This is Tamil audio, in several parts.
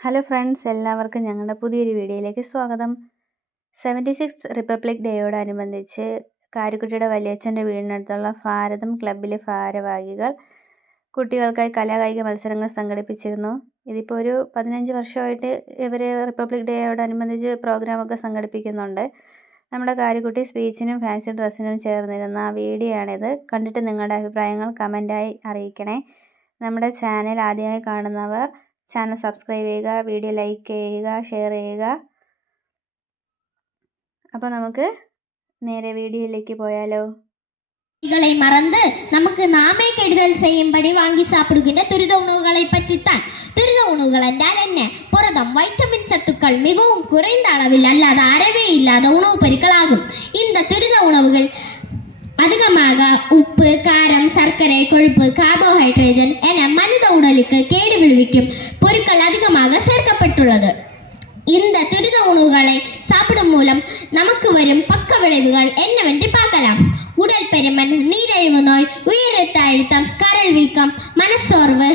ഹലോ ഫ്രണ്ട്സ്, എല്ലാവർക്കും ഞങ്ങളുടെ പുതിയൊരു വീഡിയോയിലേക്ക് സ്വാഗതം. 76 റിപ്പബ്ലിക് ഡേയോടനുബന്ധിച്ച് കാരിക്കുട്ടിയുടെ വലിയച്ഛൻ്റെ വീടിനടുത്തുള്ള ഭാരതം ക്ലബ്ബിലെ ഭാരവാഹികൾ കുട്ടികൾക്കായി കലാകായിക മത്സരങ്ങൾ സംഘടിപ്പിച്ചിരുന്നു. ഇതിപ്പോൾ ഒരു 15 വർഷമായിട്ട് ഇവർ റിപ്പബ്ലിക് ഡേയോടനുബന്ധിച്ച് പ്രോഗ്രാമൊക്കെ സംഘടിപ്പിക്കുന്നുണ്ട്. നമ്മുടെ കാരിക്കുട്ടി സ്പീച്ചിനും ഫാൻസി ഡ്രസ്സിനും ചേർന്നിരുന്ന ആ വീഡിയോ ആണിത്. കണ്ടിട്ട് നിങ്ങളുടെ അഭിപ്രായങ്ങൾ കമൻറ്റായി അറിയിക്കണേ. നമ്മുടെ ചാനൽ ആദ്യമായി കാണുന്നവർ ചാനൽ സബ്സ്ക്രൈബ് ചെയ്യുക, വീഡിയോ ലൈക്ക് ചെയ്യുക, ഷെയർ ചെയ്യുക. അപ്പോൾ നമുക്ക് നേരെ வீடியோയിലേക്ക് போயாலோ. களை மறந்து நமக்கு நாமே கெடுதல் செய்யும்படி வாங்கி சாப்பிடுகின்ற துரித உணவுகளை பற்றித்தான். துரித உணவுகள் என்றால் என்ன? புரதம், வைட்டமின் சத்துக்கள் மிகவும் குறைந்த அளவில் அல்லாத அறவே இல்லாத உணவுப் பொருட்கள் ஆகும். இந்த துரித உணவுகள் அதிகமாக உப்பு, காரம், சர்க்கரை, கொழுப்பு, கார்போஹைட்ரேட் என மனித உடலுக்கு கேடு விளைவிக்கும் பொருட்கள் அதிகமாக சேர்க்கப்பட்டுள்ளது. இந்த துரித உணவுகளை சாப்பிடும் மூலம் நமக்கு வரும் பக்க விளைவுகள் என்னவென்று பார்க்கலாம். உடல் பருமன், நீரிழிவு நோய், உயர் இரத்த அழுத்தம், கரள் வீக்கம், மனச்சோர்வு,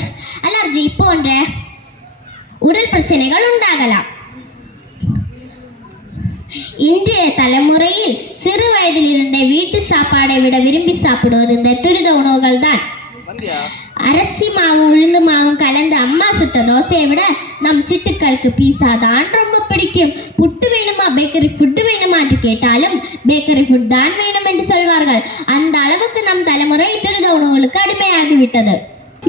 அலர்ஜி போன்ற உடல் பிரச்சனைகள் உண்டாகலாம். இன்றைய தலைமுறையில் சிறு வயதிலிருந்தே வீட்டு சாப்பாடை விட விரும்பி சாப்பிடுவது இந்த துரித உணவுகள் தான். அரிசி மாவும் உளுந்து மாவும் கலந்து அம்மா சுட்ட தோசையை விட நம் சிட்டுக்களுக்கு பீஸா தான் ரொம்ப பிடிக்கும். புட்டு வேணுமா, பேக்கரி ஃபுட்டு வேணுமா என்று கேட்டாலும் பேக்கரி ஃபுட் தான் வேணும் என்று சொல்வார்கள். அந்த அளவுக்கு நம் தலைமுறை துரித உணவுகளுக்கு அடிமையாகிவிட்டது.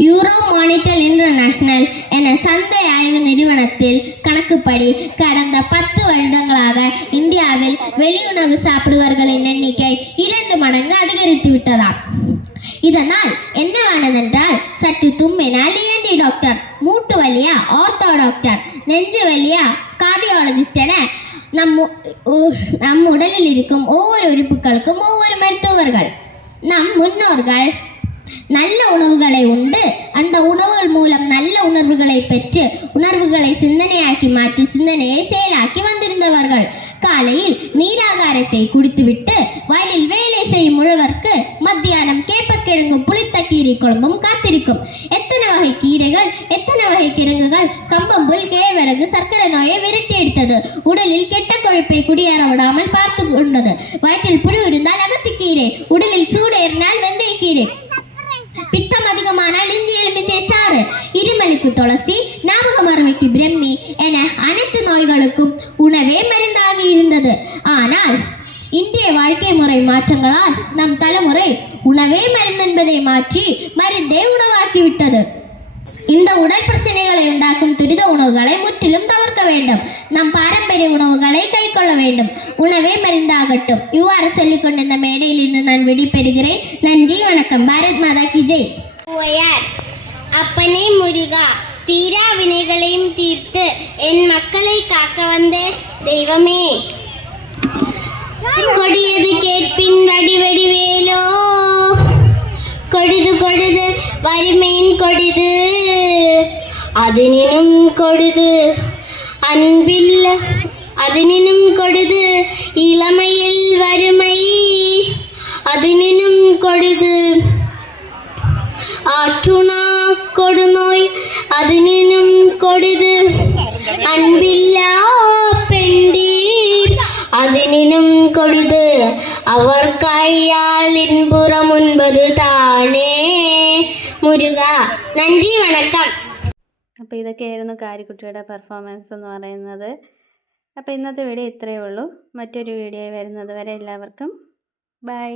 யூரோ மானிட்டர் இன்டர்நேஷனல் என சந்தை ஆய்வு நிறுவனத்தில் கணக்குப்படி கடந்த 10 வருடங்களாக இந்தியாவில் வெளியுணவு சாப்பிடுவர்களின் எண்ணிக்கை 2 மடங்கு அதிகரித்து விட்டதாம். இதனால் என்னவானதென்றால், சற்று தும்மினால் ENT டாக்டர், மூட்டு வலியா ஆர்த்தோ டாக்டர், நெஞ்சு வலியா கார்டியாலஜிஸ்ட் என நம் உடலில் இருக்கும் ஒவ்வொரு உறுப்புகளுக்கும் ஒவ்வொரு மருத்துவர்கள். நம் முன்னோர்கள் நல்ல உணவுகளை உண்டு அந்த உணவுகள் மூலம் நல்ல உணர்வுகளை பெற்று உணர்வுகளை சிந்தனையாக்கி மாற்றி சிந்தனையை செயலாக்கி வந்திருந்தவர்கள். காலையில் நீராகாரத்தை குடித்துவிட்டு வயலில் வேலை செய்யும் உழவர்க்கு மத்தியானம் கேப்பக்கிழங்கும் புளித்த கீரை குழம்பும் காத்திருக்கும். எத்தனை வகை கீரைகள், எத்தனை வகை கிழங்குகள், கம்பம்புல், கேழ்வரகு சர்க்கரை நோயை விரட்டி எடுத்தது. உடலில் கெட்ட கொழுப்பை குடியேற விடாமல் பார்த்து கொண்டது. வயிற்றில் புழு இருந்தால் அகத்திக்கீரை, உடலில் சூடு ஏறினால் வெந்தயக்கீரை, பித்தம் அதிகமானால் இஞ்சி எலுமிச்சை சாறு, இருமலுக்கு துளசி, ஞாபக மறதிக்கு பிரம்மி என அனைத்து நோய்களுக்கும் உணவே மருந்தாகி இருந்தது. ஆனால் இன்றைய வாழ்க்கை முறை மாற்றங்களால் நம் தலைமுறை உணவே மருந்தென்பதை மாற்றி மருந்தே உணவாக்கிவிட்டது. இந்த உடல் பிரச்சனைகளை உண்டாக்கும் துரித உணவுகளை முற்றிலும் தவிர்க்க வேண்டும். நம் பாரம்பரிய உணவுகளை கை கொள்ள வேண்டும். உணவே மருந்தாகட்டும். இவ்வாறு சொல்லிக் கொண்ட இந்த மேடையில் இருந்து நான் விடைபெறுகிறேன். நன்றி, வணக்கம். பாரத் மாதா கி ஜெய். அப்பனே முருகா, தீரா வினைகளையும் தீர்த்து என் மக்களை காக்க வந்த தெய்வமே, கொடியது கேட்பின் வடிவடி வேலோ, கொடிது கொடிது வறுமையின் கொடிது, அதனினும் கொடிது அன்பில்ல, அதனினும் கொடிது இளமையில் வறுமை, அதனினும் கொடிது ஆற்றுணா கொடுநோய், அதனினும் கொடிது அன்பில்லா பெண்டீர், அதனினும் கொடிது அவர் கையால் இன்புறம் உண்பது താനേ. മുരുക. നന്ദി, വണക്കം. അപ്പോൾ ഇതൊക്കെയായിരുന്നു കാരിക്കുട്ടിയുടെ പെർഫോമൻസ് എന്ന് പറയുന്നത്. അപ്പോൾ ഇന്നത്തെ വീഡിയോ ഇത്രയേ ഉള്ളൂ. മറ്റൊരു വീഡിയോ വരുന്നത് വരെ എല്ലാവർക്കും ബൈ.